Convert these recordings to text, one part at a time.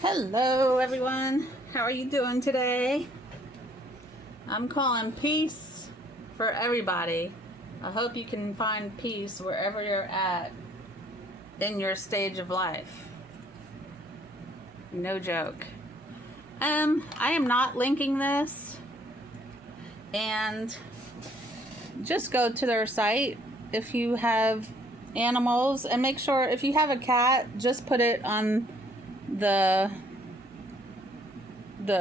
Hello everyone, how are you doing today? I'm calling peace for everybody. I hope you can find peace wherever you're at in your stage of life. No joke. I am not linking this, and just go to their site if you have animals, and make sure if you have a cat, just put it on the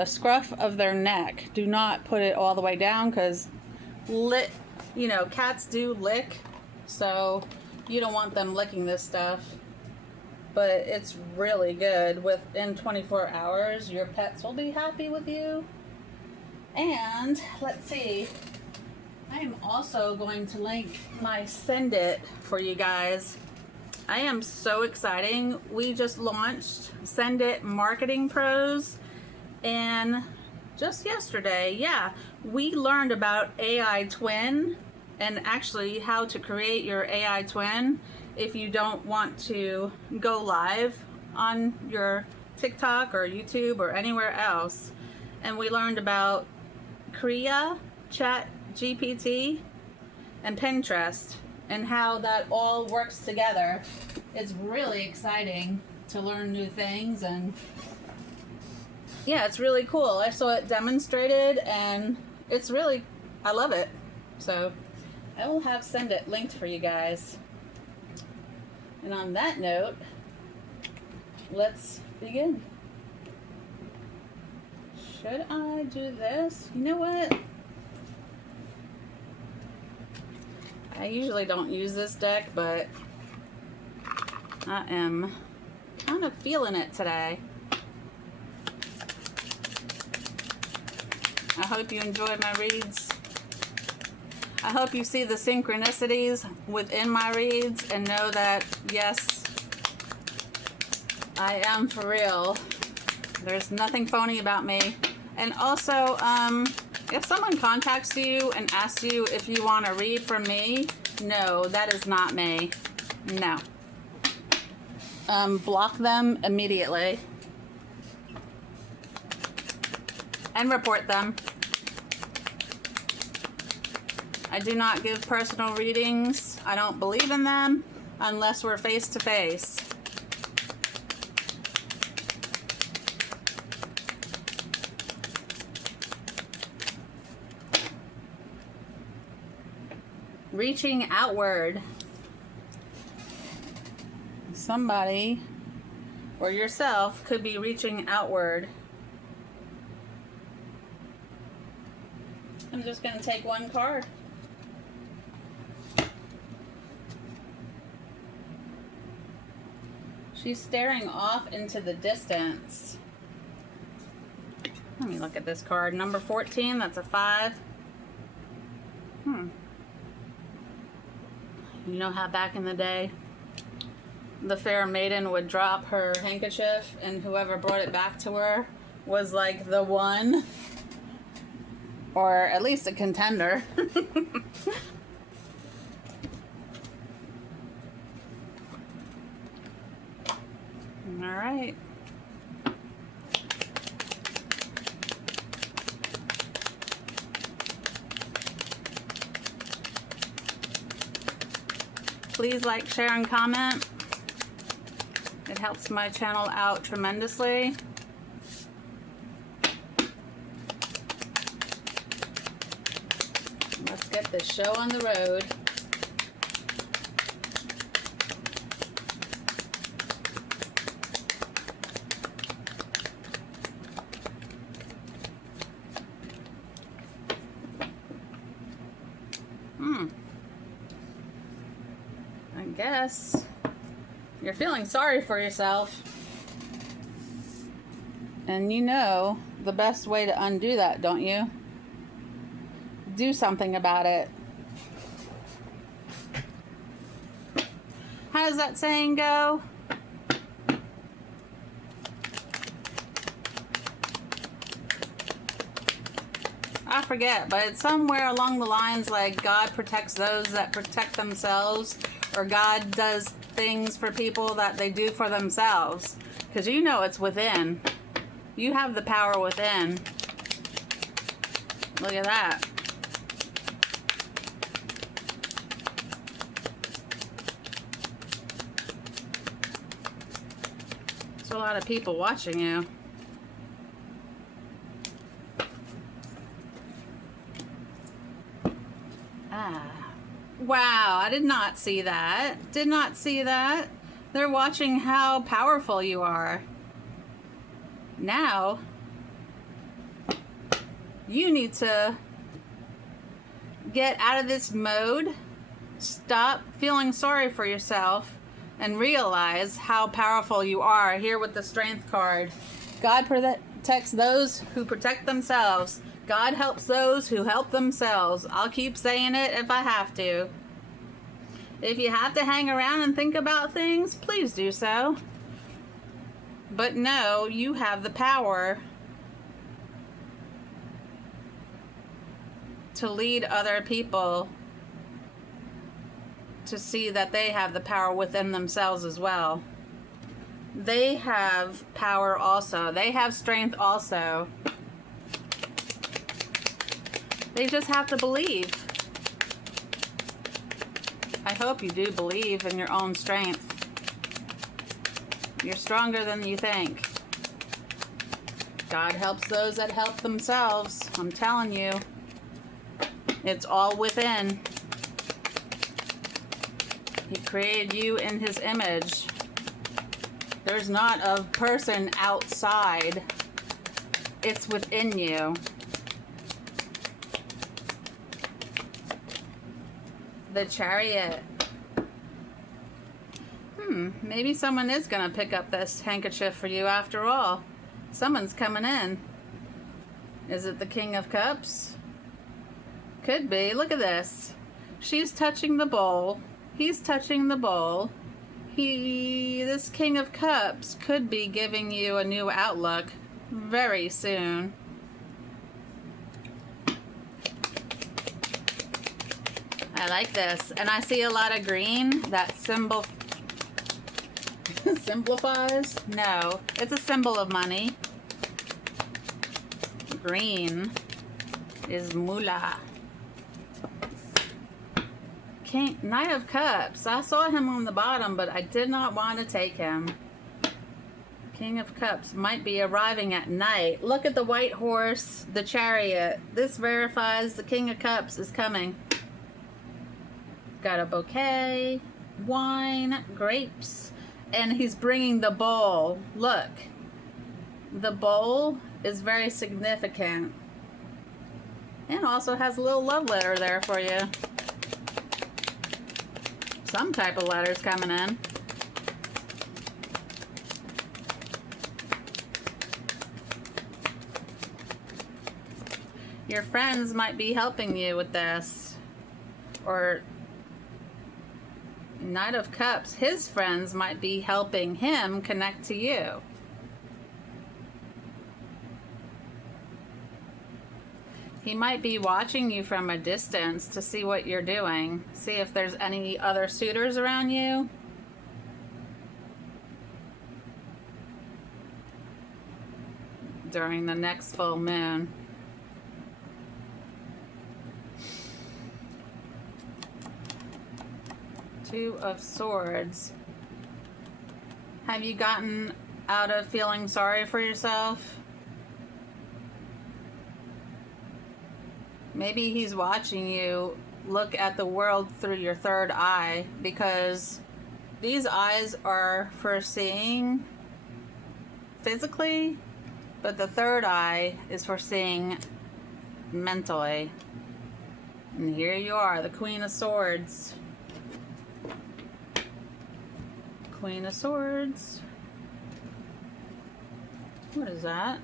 scruff of their neck. Do not put it all the way down, because cats do lick, so you don't want them licking this stuff. But it's really good. Within 24 hours, your pets will be happy with you. And let's see, I am also going to link my Send It for you guys. I am so exciting. We just launched Send It Marketing Pros, and just yesterday, we learned about AI Twin, and actually how to create your AI Twin if you don't want to go live on your TikTok or YouTube or anywhere else. And we learned about Kriya, Chat GPT, and Pinterest, and how that all works together. It's really exciting to learn new things, and it's really cool. I saw it demonstrated, and I love it. So I will have Send It linked for you guys. And on that note, let's begin. Should I do this? You know what? I usually don't use this deck, but I am kind of feeling it today. I hope you enjoyed my reads. I hope you see the synchronicities within my reads and know that, yes, I am for real. There's nothing phony about me. And also, if someone contacts you and asks you if you want to read from me, no, that is not me. No. Block them immediately. And report them. I do not give personal readings. I don't believe in them unless we're face to face. Reaching outward. Somebody or yourself could be reaching outward. I'm just going to take one card. She's staring off into the distance. Let me look at this card. Number 14, that's a 5. You know how back in the day, the fair maiden would drop her handkerchief, and whoever brought it back to her was like the one, or at least a contender. All right. Please like, share, and comment. It helps my channel out tremendously. Let's get this show on the road. I guess you're feeling sorry for yourself, and you know the best way to undo that, don't you? Do something about it. How does that saying go? I forget, but it's somewhere along the lines like God protects those that protect themselves, or God does things for people that they do for themselves. Because you know it's within. You have the power within. Look at that. There's a lot of people watching you. Wow, I did not see that. Did not see that. They're watching how powerful you are. Now, you need to get out of this mode, stop feeling sorry for yourself, and realize how powerful you are. Here with the Strength card. God protects those who protect themselves. God helps those who help themselves. I'll keep saying it if I have to. If you have to hang around and think about things, please do so. But know you have the power to lead other people to see that they have the power within themselves as well. They have power also. They have strength also. They just have to believe. I hope you do believe in your own strength. You're stronger than you think. God helps those that help themselves. I'm telling you. It's all within. He created you in His image. There's not a person outside. It's within you. The Chariot. Maybe someone is going to pick up this handkerchief for you after all. Someone's coming in. Is it the King of Cups? Could be. Look at this. She's touching the bowl. He's touching the bowl. This King of Cups could be giving you a new outlook very soon. I like this. And I see a lot of green. That symbol simplifies? No. It's a symbol of money. Green is moolah. Knight of Cups. I saw him on the bottom, but I did not want to take him. King of Cups might be arriving at night. Look at the white horse, the Chariot. This verifies the King of Cups is coming. Got a bouquet, wine, grapes, and he's bringing the bowl. Look, the bowl is very significant and also has a little love letter there for you. Some type of letters coming in. Your friends might be helping you with this. Or Knight of Cups, his friends might be helping him connect to you. He might be watching you from a distance to see what you're doing. See if there's any other suitors around you. During the next full moon. Two of Swords. Have you gotten out of feeling sorry for yourself? Maybe he's watching you look at the world through your third eye, because these eyes are for seeing physically, but the third eye is for seeing mentally. And here you are, the Queen of Swords. Queen of Swords. What is that?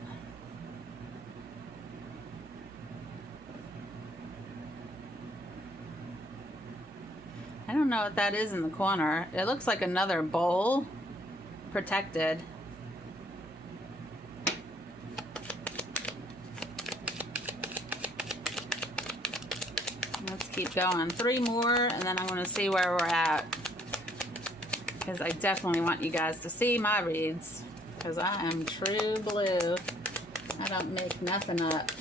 I don't know what that is in the corner. It looks like another bowl. Protected. Let's keep going. 3 more, and then I'm going to see where we're at. because I definitely want you guys to see my reads, because I am true blue. I don't make nothing up.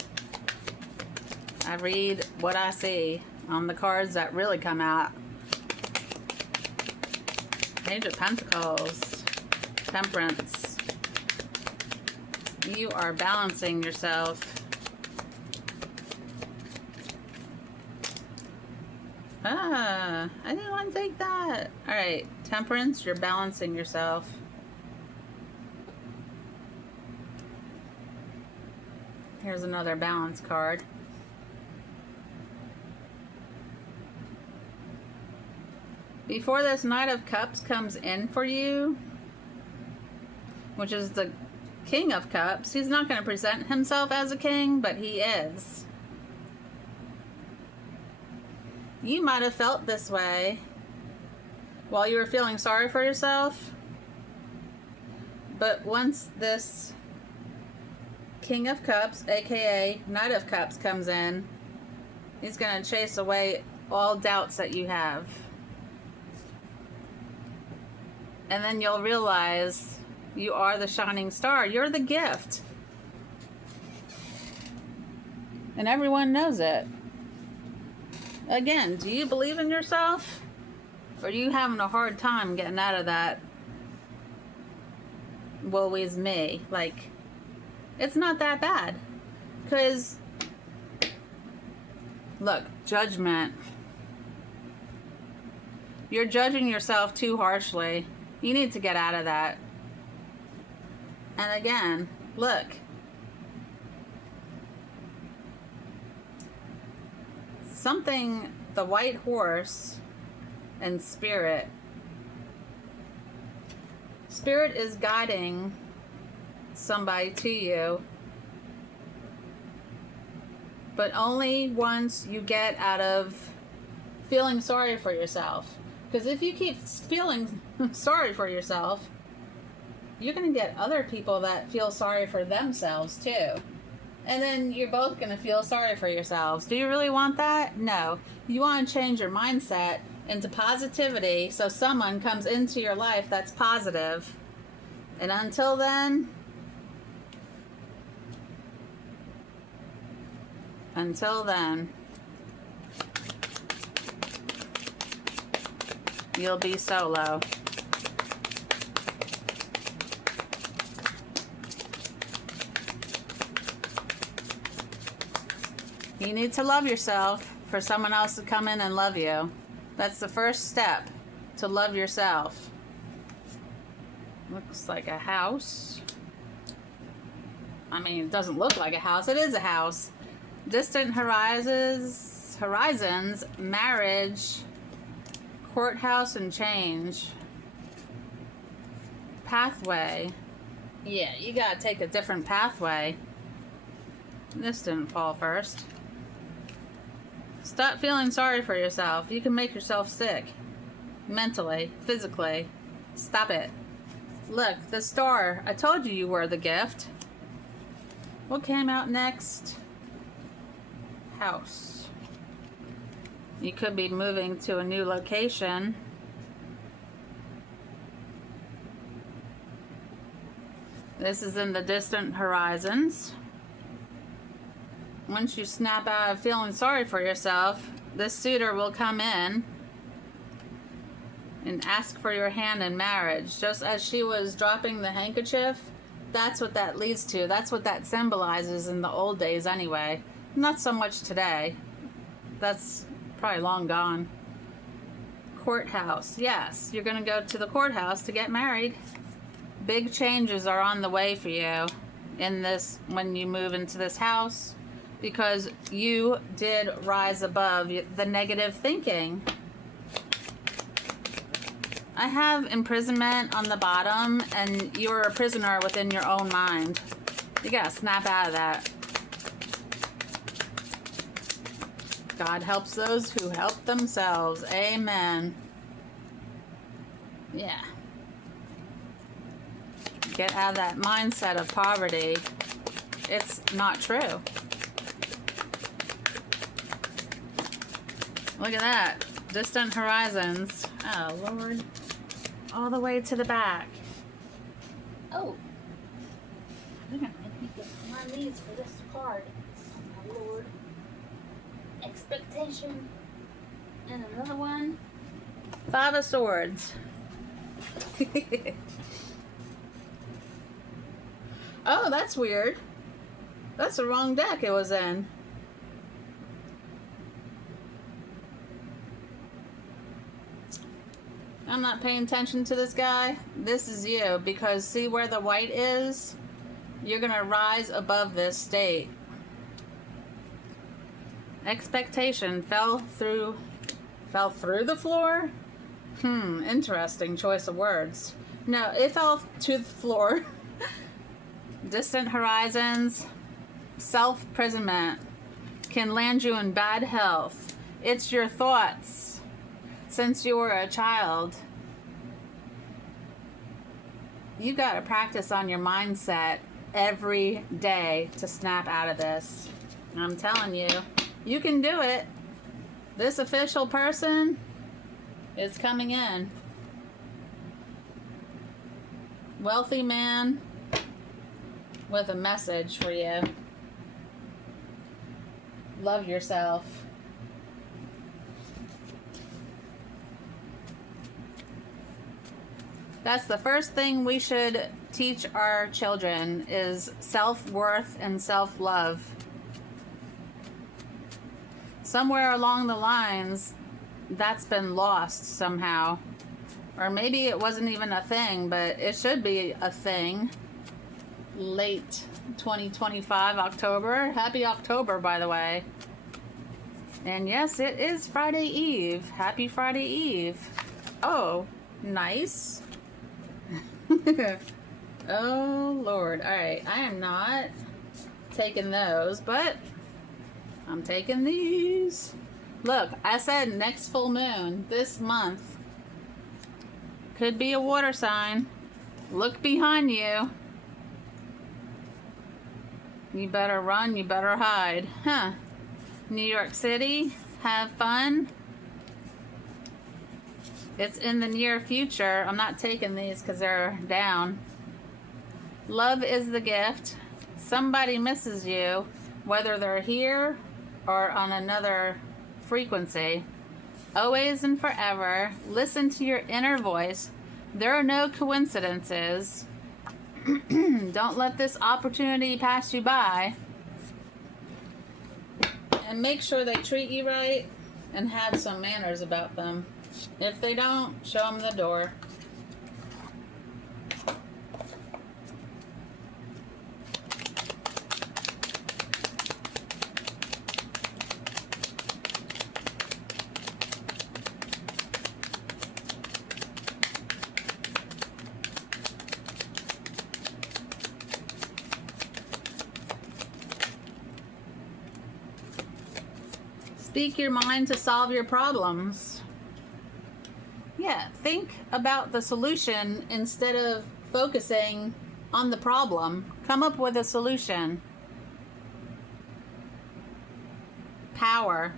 I read what I see on the cards that really come out. Page of Pentacles, Temperance. You are balancing yourself. I didn't want to take that. All right, Temperance, you're balancing yourself. Here's another balance card. Before this Knight of Cups comes in for you, which is the King of Cups, he's not going to present himself as a king, but he is. You might have felt this way while you were feeling sorry for yourself, but once this King of Cups, aka Knight of Cups, comes in, he's going to chase away all doubts that you have. And then you'll realize you are the shining star. You're the gift. And everyone knows it. Again, do you believe in yourself? Or are you having a hard time getting out of that woe is me? Like, it's not that bad. Because, look, judgment. You're judging yourself too harshly. You need to get out of that. And again, look. Something, the white horse and spirit. Spirit is guiding somebody to you. But only once you get out of feeling sorry for yourself. Because if you keep feeling sorry for yourself, you're going to get other people that feel sorry for themselves too. And then you're both going to feel sorry for yourselves. Do you really want that? No. You want to change your mindset into positivity so someone comes into your life that's positive. And until then, you'll be solo. You need to love yourself for someone else to come in and love you. That's the first step, to love yourself. Looks like a house. I mean, it doesn't look like a house. It is a house. Distant horizons, marriage, courthouse and change. Pathway. Yeah, you gotta take a different pathway. This didn't fall first. Stop feeling sorry for yourself. You can make yourself sick. Mentally, physically. Stop it. Look, the star. I told you were the gift. What came out next? House. You could be moving to a new location. This is in the distant horizons. Once you snap out of feeling sorry for yourself, this suitor will come in and ask for your hand in marriage. Just as she was dropping the handkerchief, that's what that leads to. That's what that symbolizes in the old days anyway. Not so much today. That's probably long gone. Courthouse. Yes, you're going to go to the courthouse to get married. Big changes are on the way for you in this, when you move into this house, because you did rise above the negative thinking. I have imprisonment on the bottom, and you're a prisoner within your own mind. You gotta snap out of that. God helps those who help themselves. Amen. Yeah. Get out of that mindset of poverty. It's not true. Look at that. Distant horizons. Oh, Lord. all the way to the back. Oh, I think I might need to find these for this card. Oh my lord. Expectation. And another one. Five of Swords. Oh, that's weird. That's the wrong deck it was in. I'm not paying attention to this guy. This is you, because see where the white is? You're gonna rise above this state. Expectation fell through the floor? Interesting choice of words. No, it fell to the floor. Distant horizons, self-imprisonment can land you in bad health. It's your thoughts since you were a child. You got to practice on your mindset every day to snap out of this. I'm telling you, you can do it. This official person is coming in. Wealthy man with a message for you. Love yourself. That's the first thing we should teach our children is self-worth and self-love. Somewhere along the lines, that's been lost somehow. Or maybe it wasn't even a thing, but it should be a thing. Late 2025 October. Happy October, by the way. And yes, it is Friday Eve. Happy Friday Eve. Oh, nice. Oh, Lord. All right. I am not taking those, but I'm taking these. Look, I said next full moon this month. Could be a water sign. Look behind you. You better run, you better hide. Huh. New York City, have fun. It's in the near future. I'm not taking these because they're down. Love is the gift. Somebody misses you, whether they're here or on another frequency. Always and forever, listen to your inner voice. There are no coincidences. Don't let this opportunity pass you by. And make sure they treat you right and have some manners about them. If they don't, show them the door. Speak your mind to solve your problems. Yeah, think about the solution instead of focusing on the problem. Come up with a solution. Power.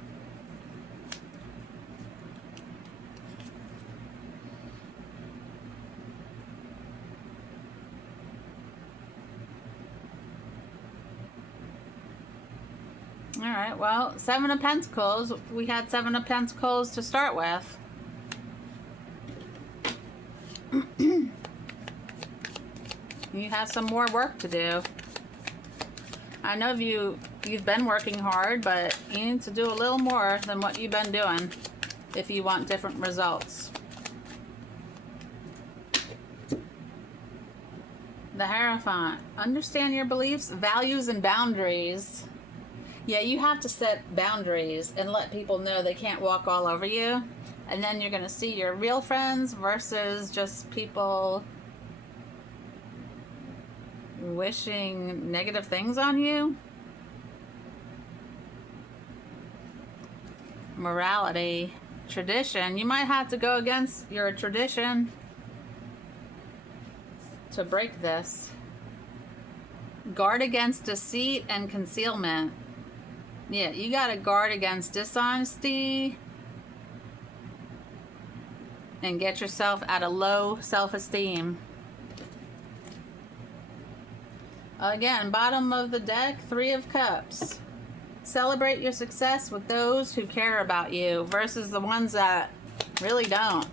All right, well, Seven of Pentacles. We had Seven of Pentacles to start with. You have some more work to do. I know you've been working hard, but you need to do a little more than what you've been doing if you want different results. The Hierophant. Understand your beliefs, values, and boundaries. Yeah, you have to set boundaries and let people know they can't walk all over you. And then you're going to see your real friends versus just people wishing negative things on you. Morality. Tradition. You might have to go against your tradition to break this. Guard against deceit and concealment. Yeah, you got to guard against dishonesty and get yourself at a low self-esteem. Again, bottom of the deck, 3 of Cups. Celebrate your success with those who care about you versus the ones that really don't.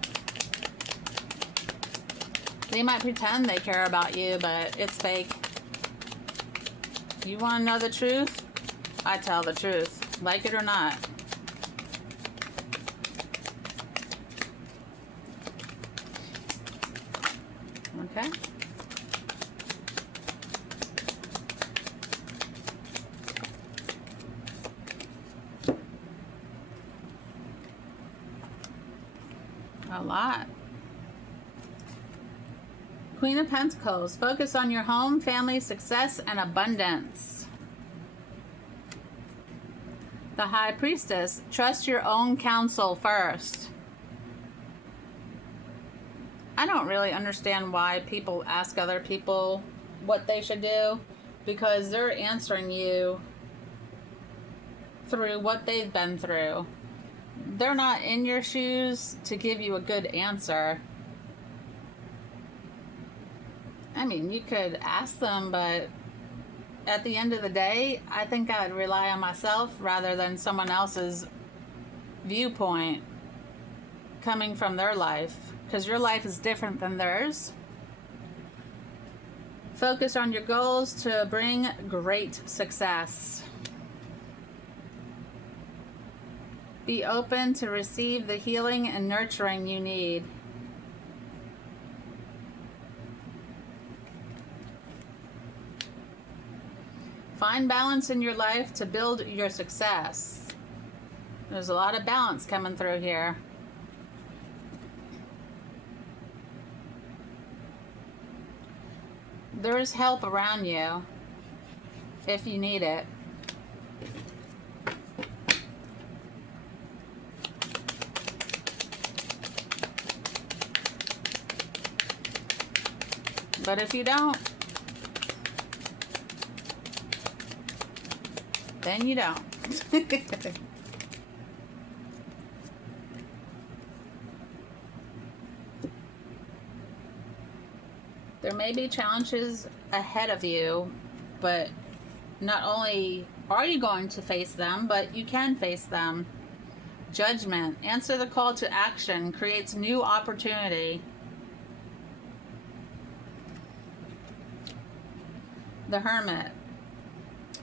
They might pretend they care about you, but it's fake. You want to know the truth? I tell the truth, like it or not. Okay. A lot. Queen of Pentacles. Focus on your home, family, success, and abundance. The High Priestess. Trust your own counsel first. I don't really understand why people ask other people what they should do, because they're answering you through what they've been through. They're not in your shoes to give you a good answer. I mean, you could ask them, but at the end of the day, I think I'd rely on myself rather than someone else's viewpoint coming from their life, because your life is different than theirs. Focus on your goals to bring great success. Be open to receive the healing and nurturing you need. Find balance in your life to build your success. There's a lot of balance coming through here. There is help around you if you need it. But if you don't, then you don't. There may be challenges ahead of you, but not only are you going to face them, but you can face them. Judgment. Answer the call to action. Creates new opportunity. The Hermit.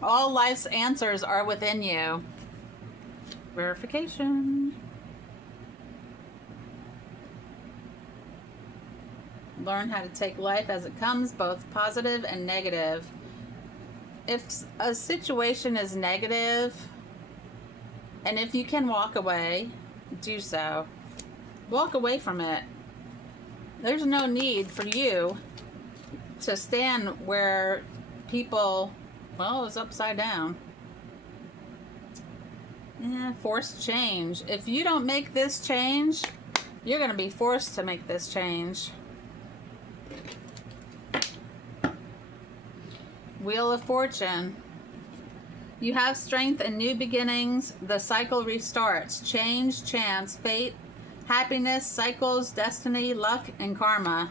All life's answers are within you. Verification. Learn how to take life as it comes, both positive and negative. If a situation is negative, and if you can walk away, do so. Walk away from it. There's no need for you to stand where people, well, it's upside down. Yeah, forced change. If you don't make this change, you're going to be forced to make this change. Wheel of Fortune. You have strength and new beginnings. The cycle restarts. Change, chance, fate, happiness, cycles, destiny, luck, and karma.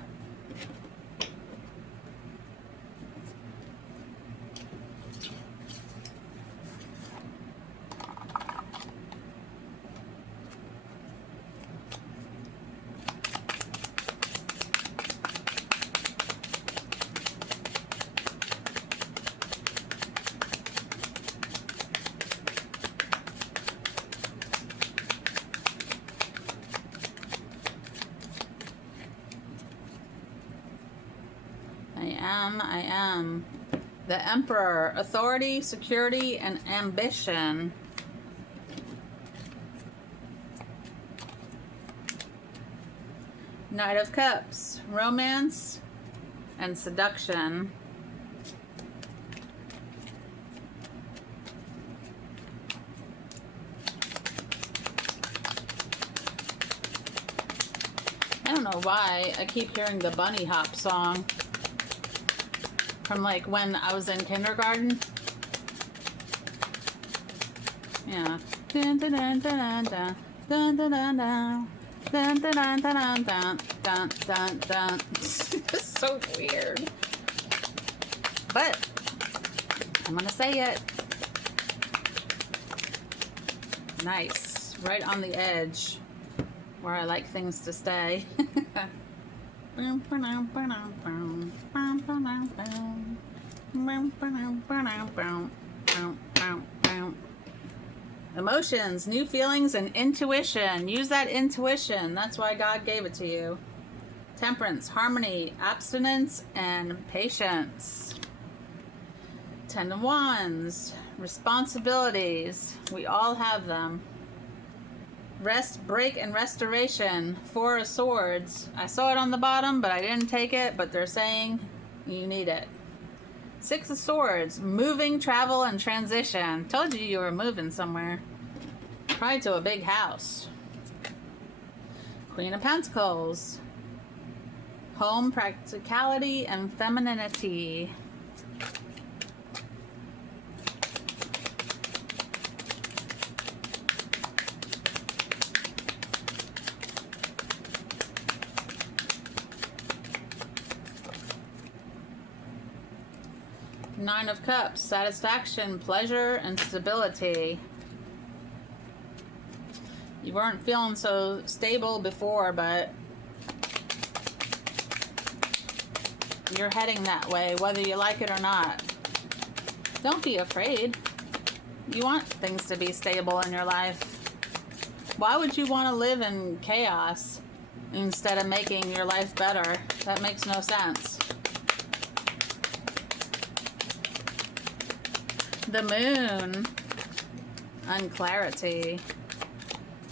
I am. The Emperor. Authority, security, and ambition. Knight of Cups. Romance and seduction. I don't know why I keep hearing the bunny hop song from like when I was in kindergarten. Yeah. Dun, dun, dun, dun, dun, dun, dun, dun, dun. Dun, dun, dun, dun, dun, dun, dun, dun. It's so weird. But I'm gonna say it. Nice. Right on the edge where I like things to stay. Emotions, new feelings, and intuition. Use that intuition. That's why God gave it to you. Temperance, harmony, abstinence, and patience. 10 of Wands, responsibilities. We all have them. Rest, break, and restoration. 4 of Swords. I saw it on the bottom, but I didn't take it, but they're saying you need it. 6 of Swords, moving, travel, and transition. Told you were moving somewhere. Probably to a big house. Queen of Pentacles, home, practicality, and femininity. Nine of Cups, satisfaction, pleasure, and stability. You weren't feeling so stable before, but you're heading that way, whether you like it or not. Don't be afraid. You want things to be stable in your life. Why would you want to live in chaos instead of making your life better? That makes no sense. The Moon, unclarity,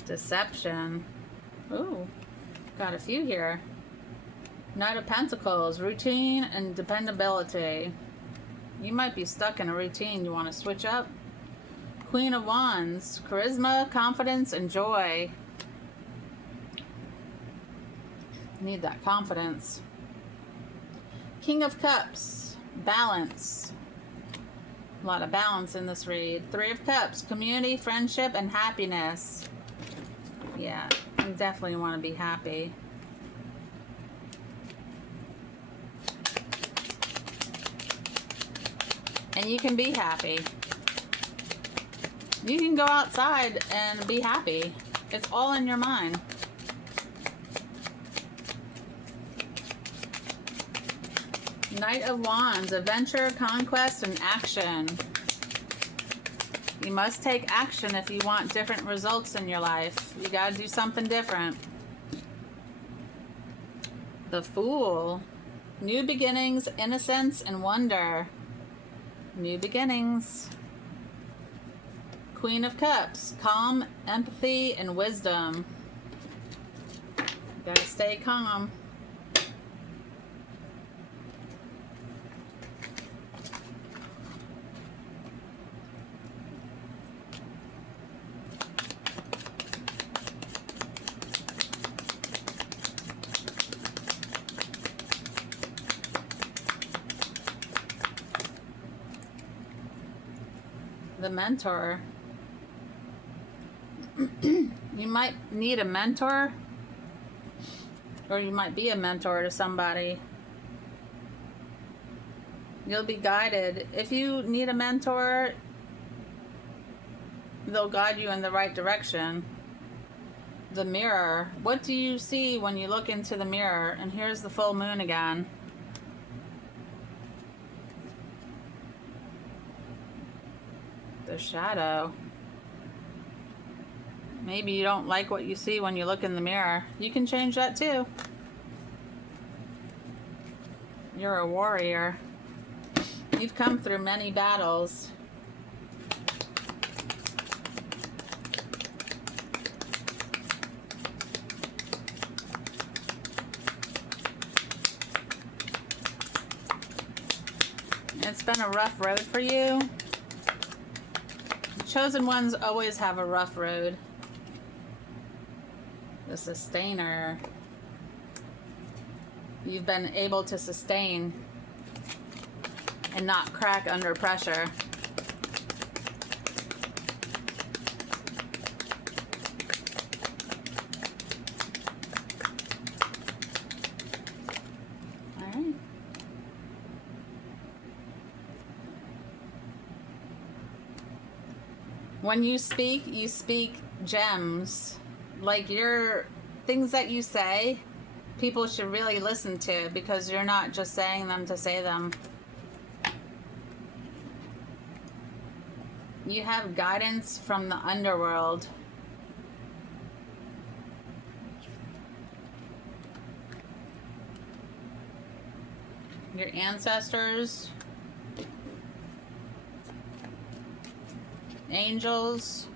deception. Ooh, got a few here. Knight of Pentacles, routine and dependability. You might be stuck in a routine. You want to switch up. Queen of Wands, charisma, confidence, and joy. Need that confidence. King of Cups, balance. A lot of balance in this read. 3 of Cups, community, friendship, and happiness. Yeah, you definitely want to be happy. And you can be happy. You can go outside and be happy. It's all in your mind. Knight of Wands, adventure, conquest, and action. You must take action if you want different results in your life. You gotta do something different. The Fool, new beginnings, innocence, and wonder. New beginnings. Queen of Cups, calm, empathy, and wisdom. You gotta stay calm. The Mentor. You might need a mentor, or you might be a mentor to somebody. You'll be guided. If you need a mentor, they'll guide you in the right direction. The Mirror. What do you see when you look into the mirror? And here's the full moon again. The Shadow. Maybe you don't like what you see when you look in the mirror. You can change that too. You're a warrior. You've come through many battles. It's been a rough road for you. Chosen ones always have a rough road. The Sustainer. You've been able to sustain and not crack under pressure. When you speak gems. Like your things that you say, people should really listen to, because you're not just saying them to say them. You have guidance from the underworld. Your ancestors. Angels.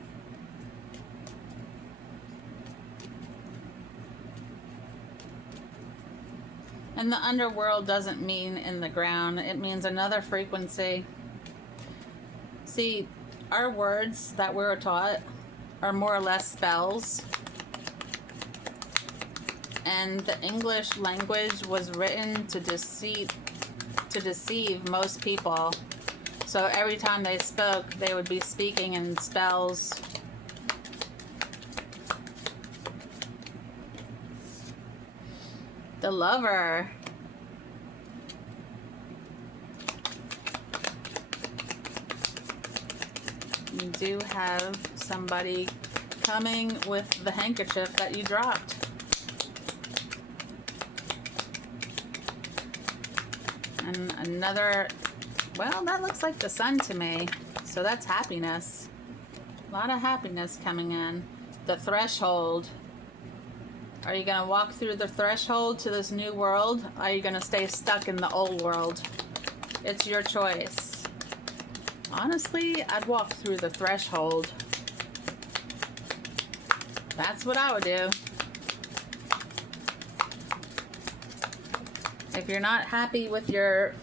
And the underworld doesn't mean in the ground. It means another frequency. See, our words that we're taught are more or less spells. And the English language was written to deceive most people. So every time they spoke, they would be speaking in spells. The Lover. You do have somebody coming with the handkerchief that you dropped. And another, well, that looks like the sun to me. So that's happiness. A lot of happiness coming in. The threshold. Are you going to walk through the threshold to this new world? Are you going to stay stuck in the old world? It's your choice. Honestly, I'd walk through the threshold. That's what I would do. If you're not happy with your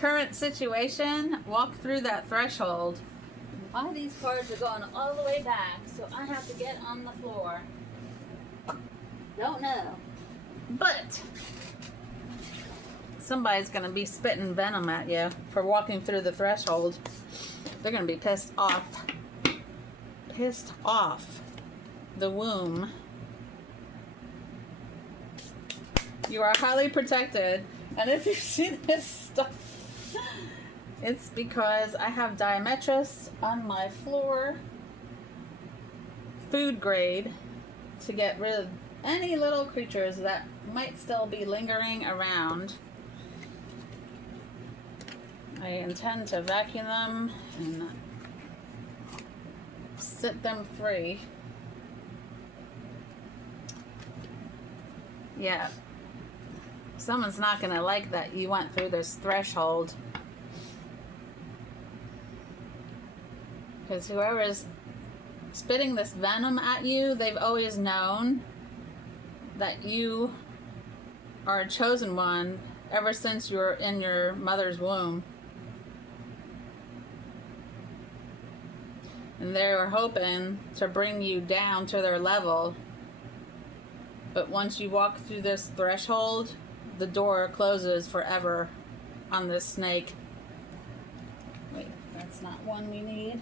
current situation, walk through that threshold. Why these cards are going all the way back, so I have to get on the floor. Don't know. But somebody's going to be spitting venom at you for walking through the threshold. They're going to be pissed off. Pissed off. The womb. You are highly protected. And if you see this stuff, it's because I have Diametris on my floor. Food grade. To get rid of any little creatures that might still be lingering around. I intend to vacuum them and set them free. Yeah. Someone's not going to like that you went through this threshold. Because whoever's spitting this venom at you, they've always known that you are a chosen one ever since you were in your mother's womb. And they were hoping to bring you down to their level. But once you walk through this threshold, the door closes forever on this snake. Wait, that's not one we need.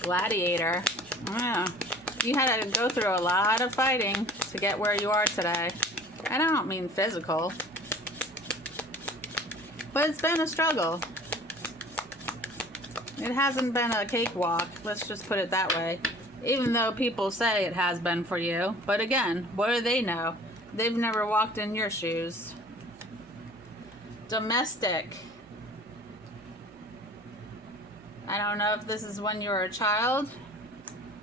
Gladiator. Yeah. You had to go through a lot of fighting to get where you are today. I don't mean physical. But it's been a struggle. It hasn't been a cakewalk. Let's just put it that way. Even though people say it has been for you. But again, what do they know? They've never walked in your shoes. Domestic. I don't know if this is when you were a child.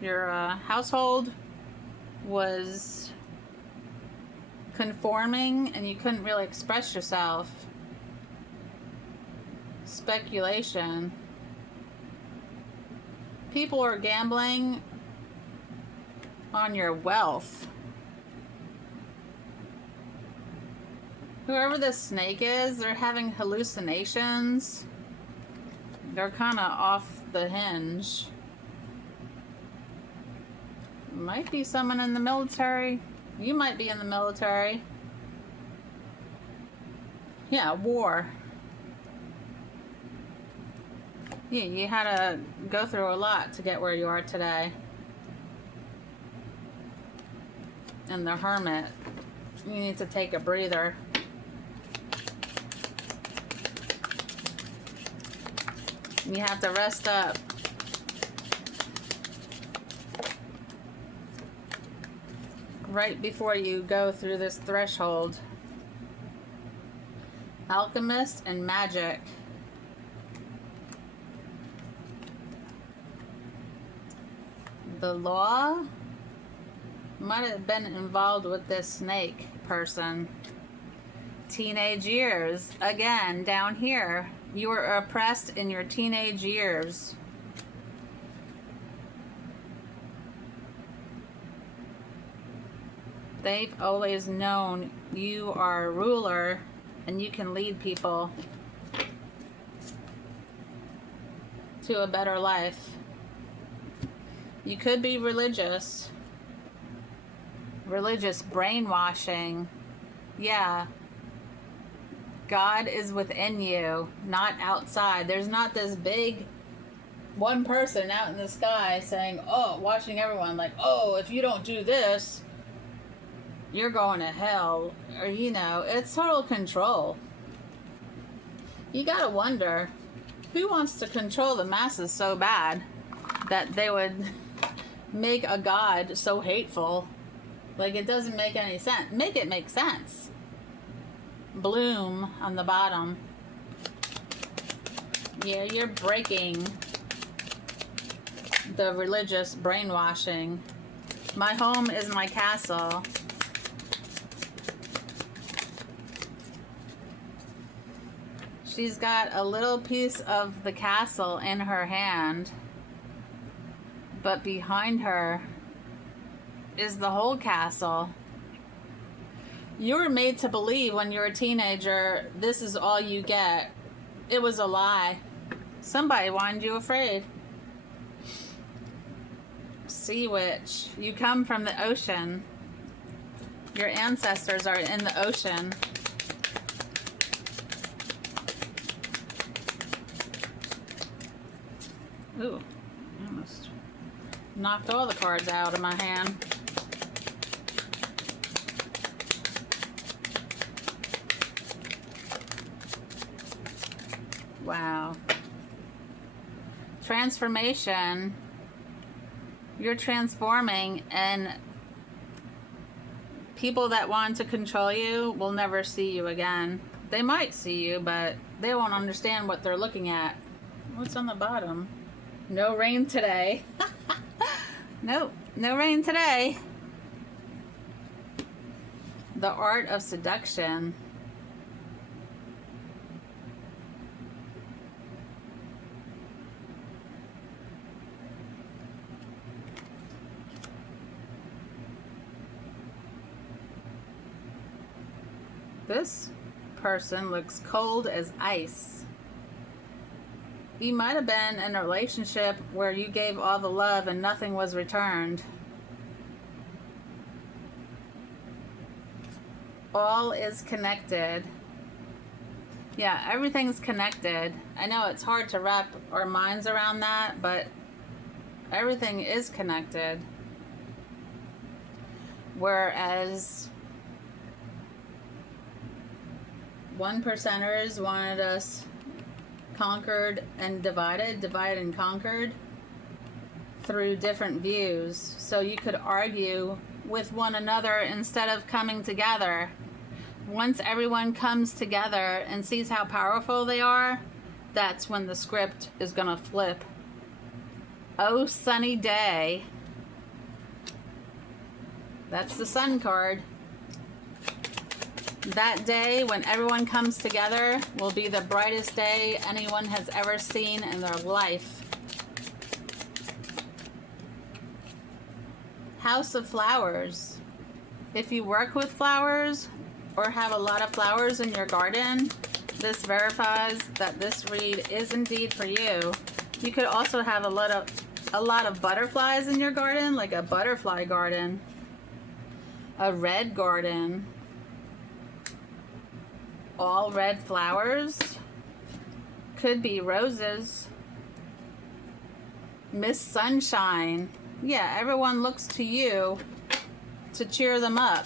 Your household was conforming and you couldn't really express yourself. Speculation. People are gambling on your wealth. Whoever this snake is, they're having hallucinations. They're kind of off the hinge. Might be someone in the military. You might be in the military. Yeah, war. Yeah, you had to go through a lot to get where you are today. And the Hermit. You need to take a breather. You have to rest up. Right before you go through this threshold. Alchemist and magic. The law might have been involved with this snake person. Teenage years. Again, down here. You were oppressed in your teenage years. They've always known you are a ruler and you can lead people to a better life. You could be religious. Religious brainwashing. Yeah. God is within you, not outside. There's not this big one person out in the sky saying, oh, watching everyone like, oh, if you don't do this, you're going to hell. Or, you know, it's total control. You gotta wonder, who wants to control the masses so bad that they would make a God so hateful? Like, it doesn't make any sense. Make it make sense. Bloom on the bottom. Yeah, you're breaking the religious brainwashing. My home is my castle. She's got a little piece of the castle in her hand, but behind her is the whole castle. You were made to believe when you were a teenager, this is all you get. It was a lie. Somebody wanted you afraid. Sea witch. You come from the ocean. Your ancestors are in the ocean. Ooh, I almost knocked all the cards out of my hand. Wow. Transformation. You're transforming, and people that want to control you will never see you again. They might see you, but they won't understand what they're looking at. What's on the bottom? No rain today. Nope, no rain today. The art of seduction. This person looks cold as ice. You might have been in a relationship where you gave all the love and nothing was returned. All is connected. Yeah, everything's connected. I know it's hard to wrap our minds around that, but everything is connected. Whereas one percenters wanted us conquered and divided and conquered through different views. So you could argue with one another instead of coming together. Once everyone comes together and sees how powerful they are, that's when the script is gonna flip. Oh, sunny day. That's the sun card. That day when everyone comes together will be the brightest day anyone has ever seen in their life. House of Flowers. If you work with flowers or have a lot of flowers in your garden, this verifies that this read is indeed for you. You could also have a lot of butterflies in your garden, like a butterfly garden, a red garden. All red flowers. Could be roses. Miss Sunshine. Yeah, everyone looks to you to cheer them up.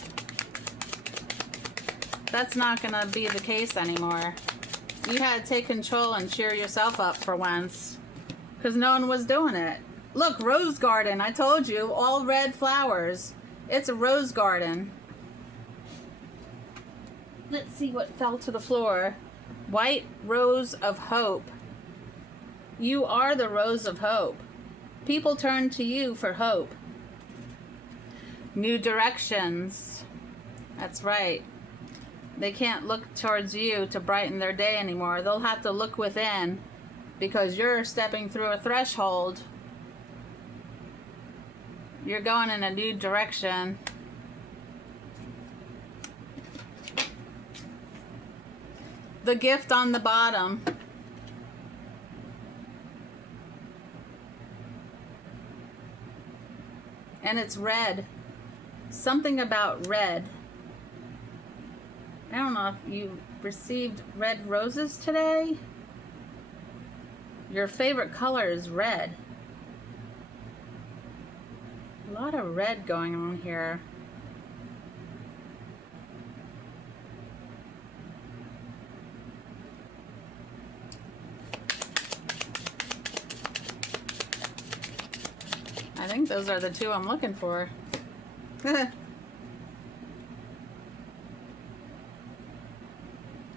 That's not gonna be the case anymore. You had to take control and cheer yourself up for once. Because no one was doing it. Look, rose garden. I told you, all red flowers. It's a rose garden. Let's see what fell to the floor. White rose of hope. You are the rose of hope. People turn to you for hope. New directions. That's right. They can't look towards you to brighten their day anymore. They'll have to look within because you're stepping through a threshold. You're going in a new direction. The gift on the bottom. And it's red. Something about red. I don't know if you received red roses today. Your favorite color is red. A lot of red going on here. I think those are the two I'm looking for.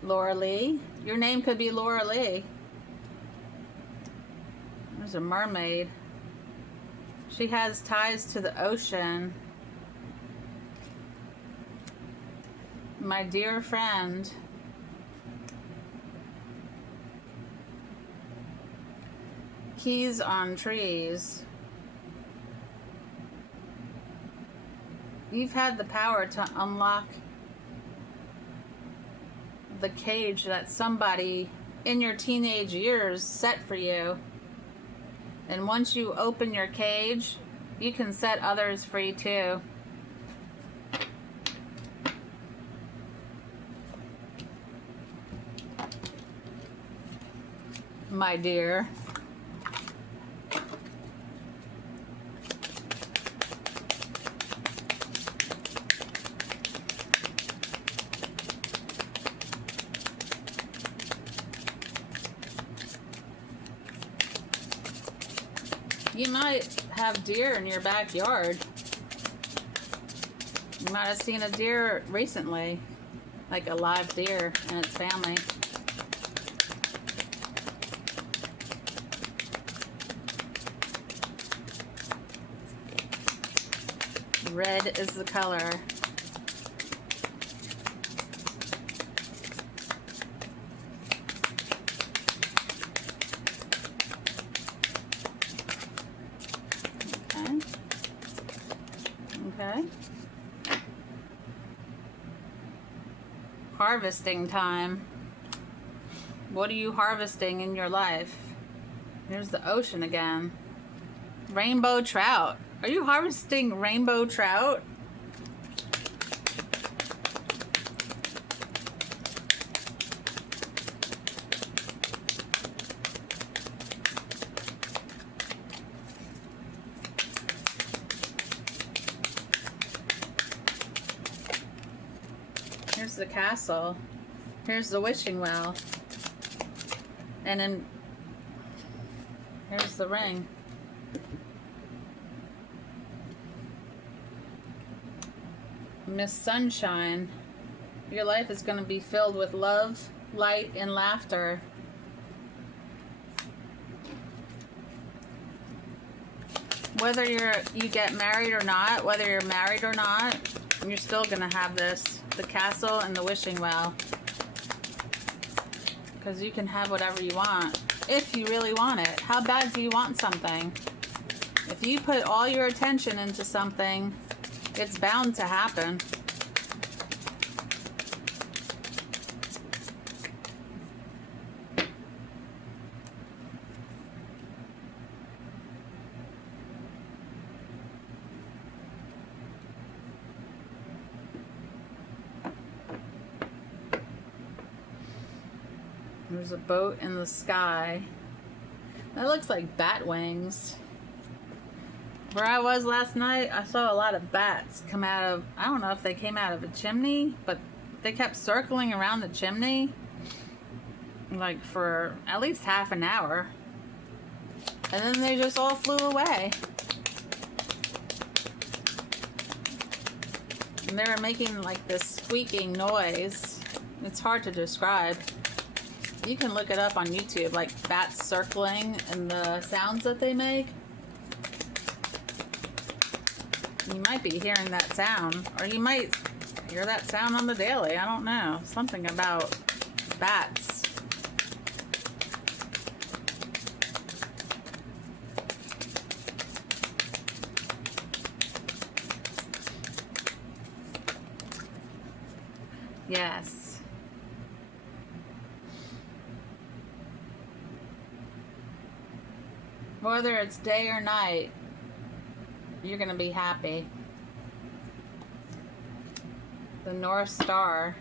Laura Lee. Your name could be Laura Lee. There's a mermaid. She has ties to the ocean. My dear friend. Keys on trees. You've had the power to unlock the cage that somebody in your teenage years set for you. And once you open your cage, you can set others free too. My dear. You might have deer in your backyard. You might have seen a deer recently, like a live deer and its family. Red is the color. Okay. Harvesting time. What are you harvesting in your life? There's the ocean again. Rainbow trout. Are you harvesting rainbow trout? Here's the castle. Here's the wishing well. And then here's the ring. Miss Sunshine. Your life is going to be filled with love, light, and laughter. Whether you get married or not, whether you're married or not, you're still going to have this. The castle and the wishing well. Because you can have whatever you want. If you really want it. How bad do you want something? If you put all your attention into something, it's bound to happen. There's a boat in the sky. That looks like bat wings. Where I was last night, I saw a lot of bats come out of, I don't know if they came out of a chimney, but they kept circling around the chimney. like for at least half an hour. And then they just all flew away. And they were making like this squeaking noise. It's hard to describe. You can look it up on YouTube, like bats circling and the sounds that they make. You might be hearing that sound, or you might hear that sound on the daily. I don't know. Something about bats. Yes. Whether it's day or night, you're going to be happy. The North Star.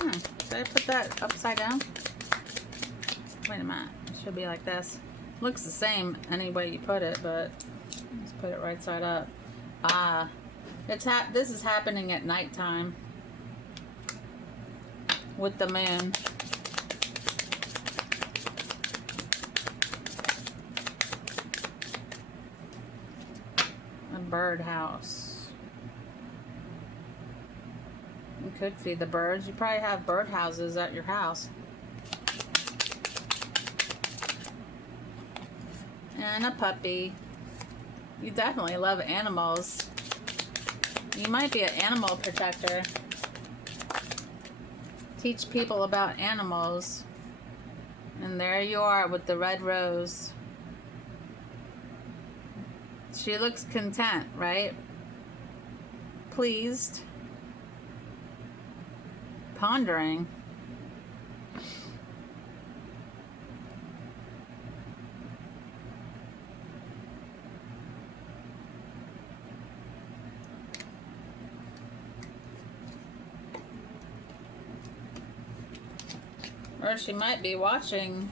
Did I put that upside down? Wait a minute. It should be like this. Looks the same any way you put it, but let's put it right side up. Ah, this is happening at nighttime with the moon. A birdhouse. You could feed the birds. You probably have birdhouses at your house. And a puppy. You definitely love animals. You might be an animal protector. Teach people about animals. And there you are with the red rose. She looks content, right? Pleased. Pondering. Or she might be watching.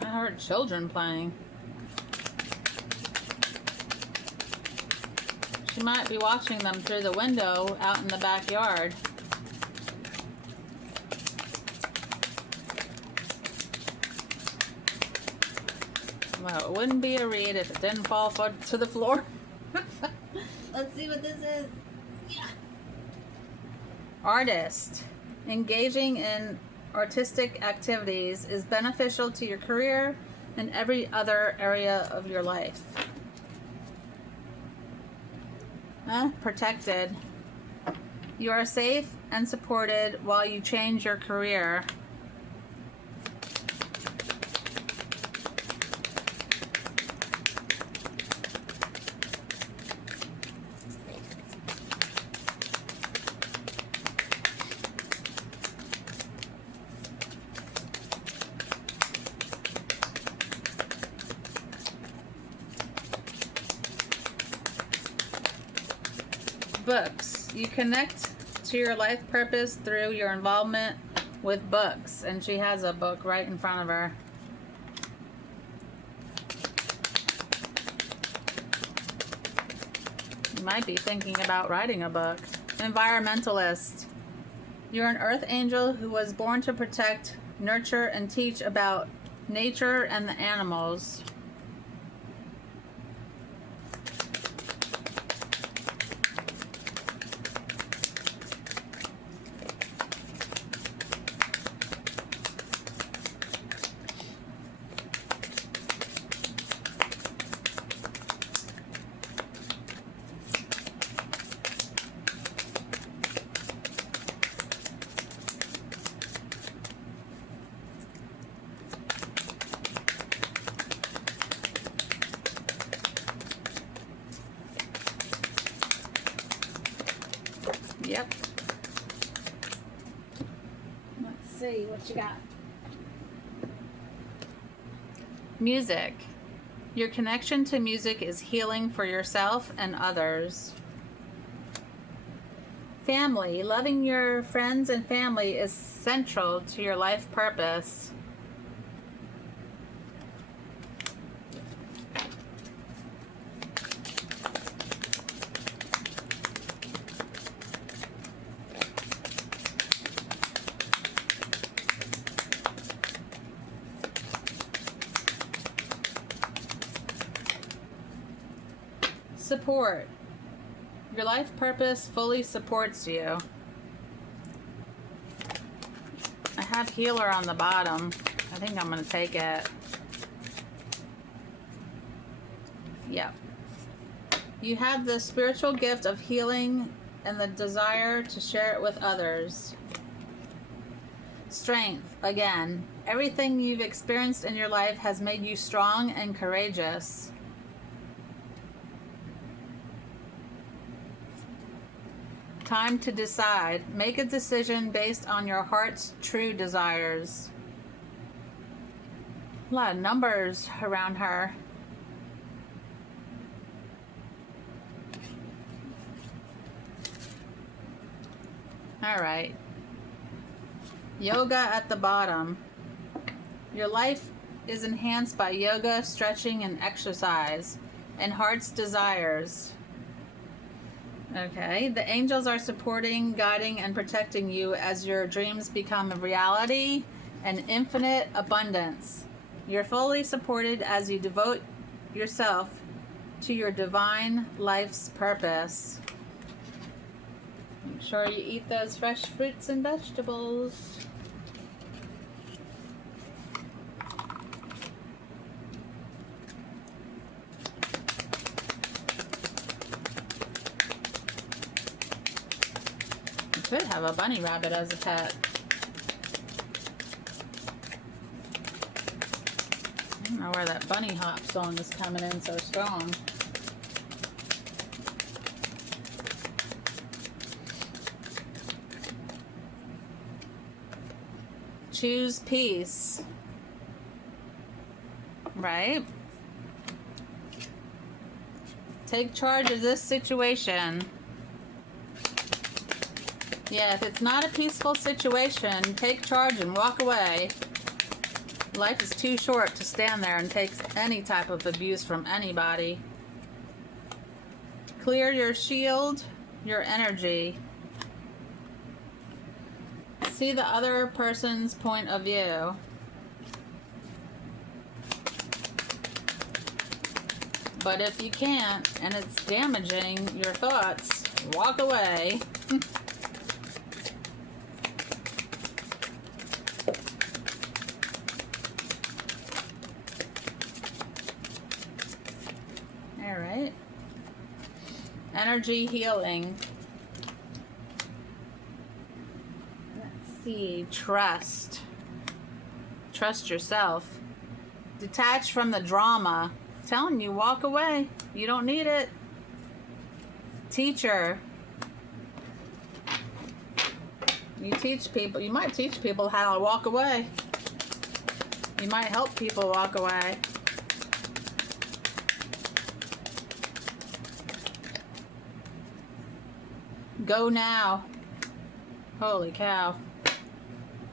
I heard children playing. She might be watching them through the window out in the backyard. Well, it wouldn't be a read if it didn't fall to the floor. Let's see what this is. Yeah. Artist. Engaging in artistic activities is beneficial to your career and every other area of your life. Protected. You are safe and supported while you change your career. Books. You connect to your life purpose through your involvement with books. And she has a book right in front of her. You might be thinking about writing a book. Environmentalist. You're an earth angel who was born to protect, nurture, and teach about nature and the animals. Yep. Let's see what you got. Music. Your connection to music is healing for yourself and others. Family. Loving your friends and family is central to your life purpose. support. Your life purpose fully supports you. I have healer on the bottom. I think I'm going to take it. Yep. You have the spiritual gift of healing and the desire to share it with others. Strength, again. Everything you've experienced in your life has made you strong and courageous. Time to decide. Make a decision based on your heart's true desires. A lot of numbers around her. All right. Yoga at the bottom. Your life is enhanced by yoga, stretching, and exercise, and heart's desires. Okay. The angels are supporting, guiding, and protecting you as your dreams become a reality and infinite abundance. You're fully supported as you devote yourself to your divine life's purpose. Make sure you eat those fresh fruits and vegetables. You could have a bunny rabbit as a pet. I don't know where that bunny hop song is coming in so strong. Choose peace. Right? Take charge of this situation. Yeah, if it's not a peaceful situation, take charge and walk away. Life is too short to stand there and take any type of abuse from anybody. Clear your shield, your energy. See the other person's point of view. But if you can't, and it's damaging your thoughts, walk away. All right. Energy healing. See, trust. Trust yourself. Detach from the drama. I'm telling you, walk away. You don't need it. Teacher. You teach people. You might teach people how to walk away. You might help people walk away. Go now. Holy cow.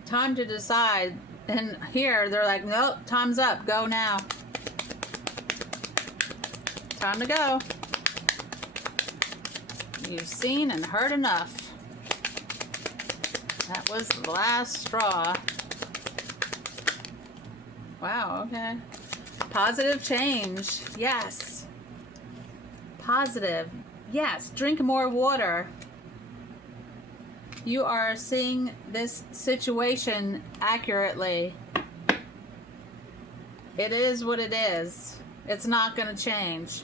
Time to decide. And here they're like, nope, time's up. Go now. Time to go. You've seen and heard enough. That was the last straw. Wow, okay. Positive change. Yes. Positive. Yes. Drink more water. You are seeing this situation accurately. It is what it is. It's not going to change.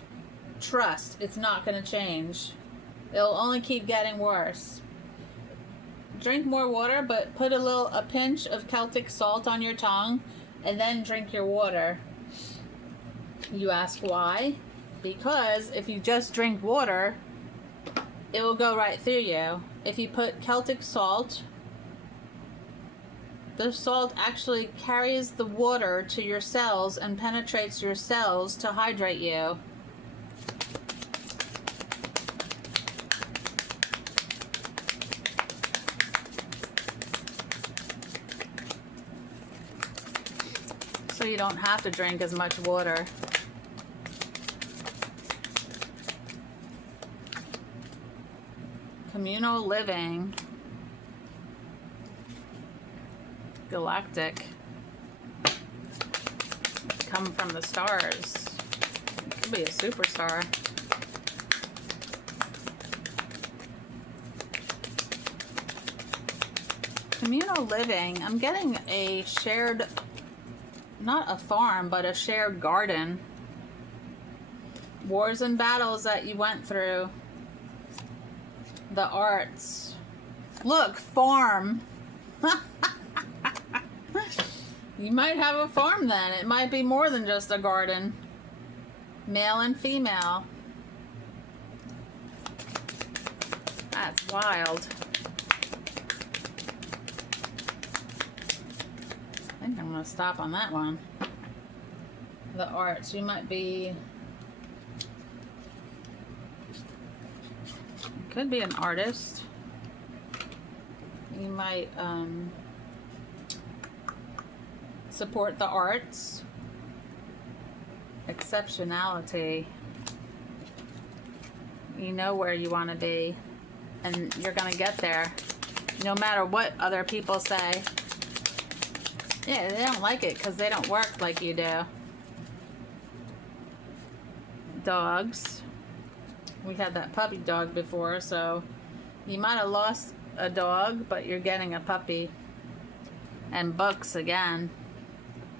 Trust, it's not going to change. It'll only keep getting worse. Drink more water, but put a pinch of Celtic salt on your tongue and then drink your water. You ask why? Because if you just drink water, it will go right through you. If you put Celtic salt, the salt actually carries the water to your cells and penetrates your cells to hydrate you. So you don't have to drink as much water. Communal living. Galactic. Come from the stars. Could be a superstar. communal living. I'm getting a shared, not a farm, but a shared garden. Wars and battles that you went through. The arts. Look, farm. You might have a farm then. It might be more than just a garden. Male and female. That's wild. I think I'm going to stop on that one. The arts. You might be... Could be an artist. You might support the arts. Exceptionality. You know where you want to be, and you're gonna get there no matter what other people say. Yeah, they don't like it because they don't work like you do. Dogs. We had that puppy dog before, so you might have lost a dog, but you're getting a puppy. And books again.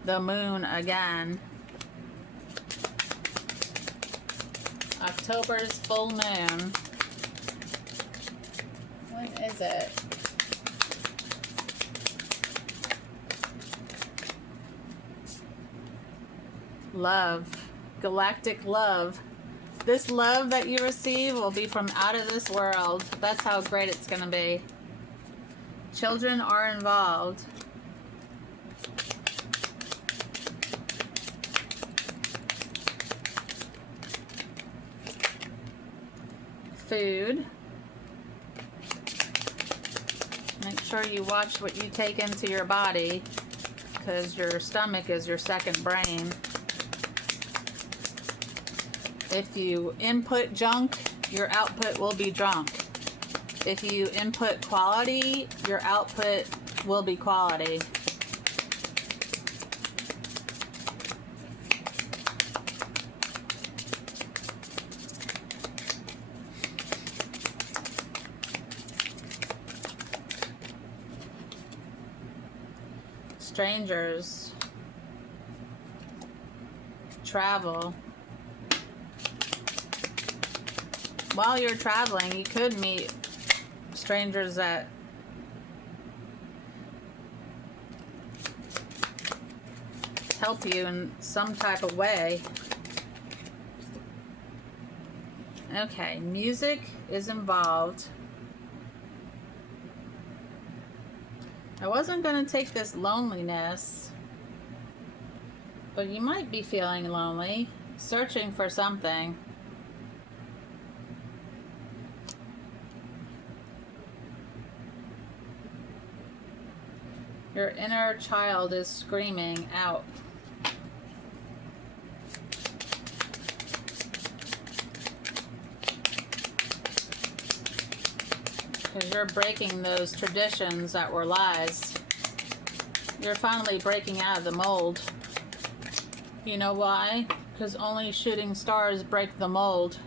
The moon again. October's full moon. When is it? Love. Galactic love. This love that you receive will be from out of this world. That's how great it's going to be. Children are involved. Food. Make sure you watch what you take into your body, because your stomach is your second brain. If you input junk, your output will be drunk. If you input quality, your output will be quality. Strangers. Travel. While you're traveling, you could meet strangers that help you in some type of way. Okay, music is involved. I wasn't going to take this loneliness, but you might be feeling lonely, searching for something. Your inner child is screaming out. Because you're breaking those traditions that were lies. You're finally breaking out of the mold. You know why? Because only shooting stars break the mold.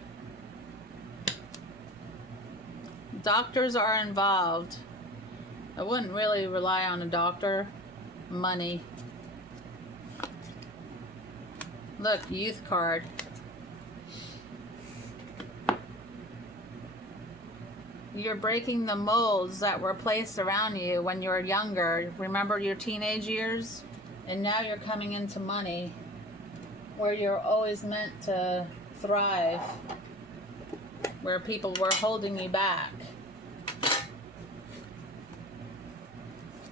Doctors are involved. I wouldn't really rely on a doctor. Money. Look, youth card. You're breaking the molds that were placed around you when you were younger. Remember your teenage years? And now you're coming into money, where you're always meant to thrive, where people were holding you back.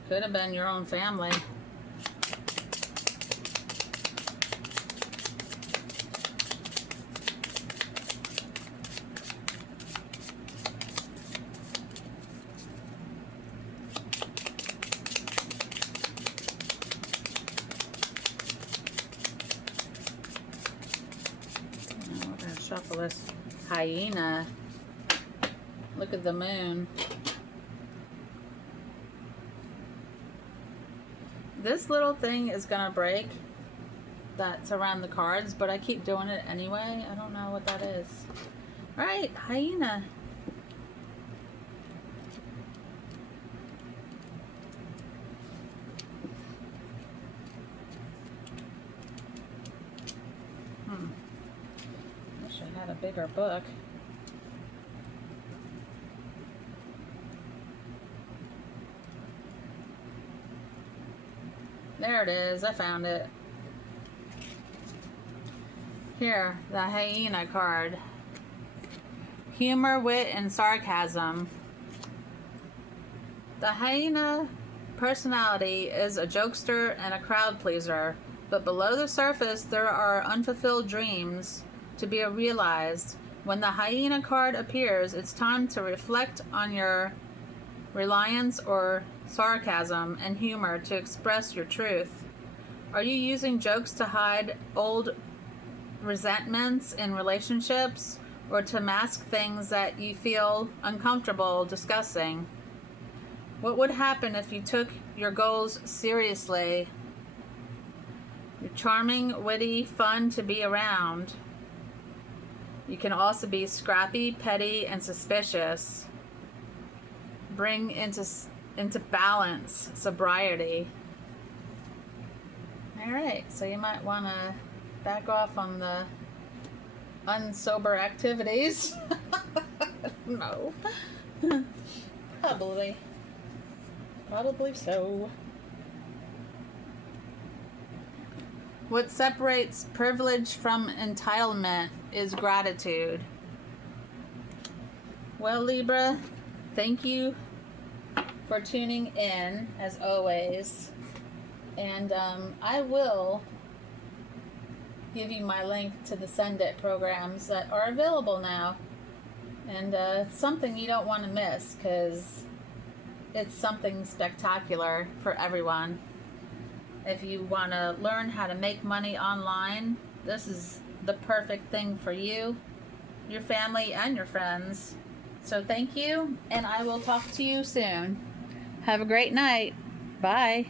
Could have been your own family. Now we're going to shuffle this hyena. Look at the moon. This little thing is gonna break that's around the cards, but I keep doing it anyway. I don't know what that is. Right, hyena. Wish I had a bigger book. There it is. I found it. Here, the hyena card. Humor, wit, and sarcasm. The hyena personality is a jokester and a crowd pleaser, but below the surface there are unfulfilled dreams to be realized. When the hyena card appears, it's time to reflect on your reliance or sarcasm and humor to express your truth. Are you using jokes to hide old resentments in relationships, or to mask things that you feel uncomfortable discussing? What would happen if you took your goals seriously? You're charming, witty, fun to be around. You can also be scrappy, petty, and suspicious. Bring into balance sobriety. Alright, so you might want to back off on the unsober activities. No. Probably. Probably so. What separates privilege from entitlement is gratitude. Well, Libra, thank you for tuning in, as always. And I will give you my link to the Send It programs that are available now. And it's something you don't want to miss, because it's something spectacular for everyone. If you want to learn how to make money online, this is the perfect thing for you, your family, and your friends. So thank you, and I will talk to you soon. Have a great night. Bye.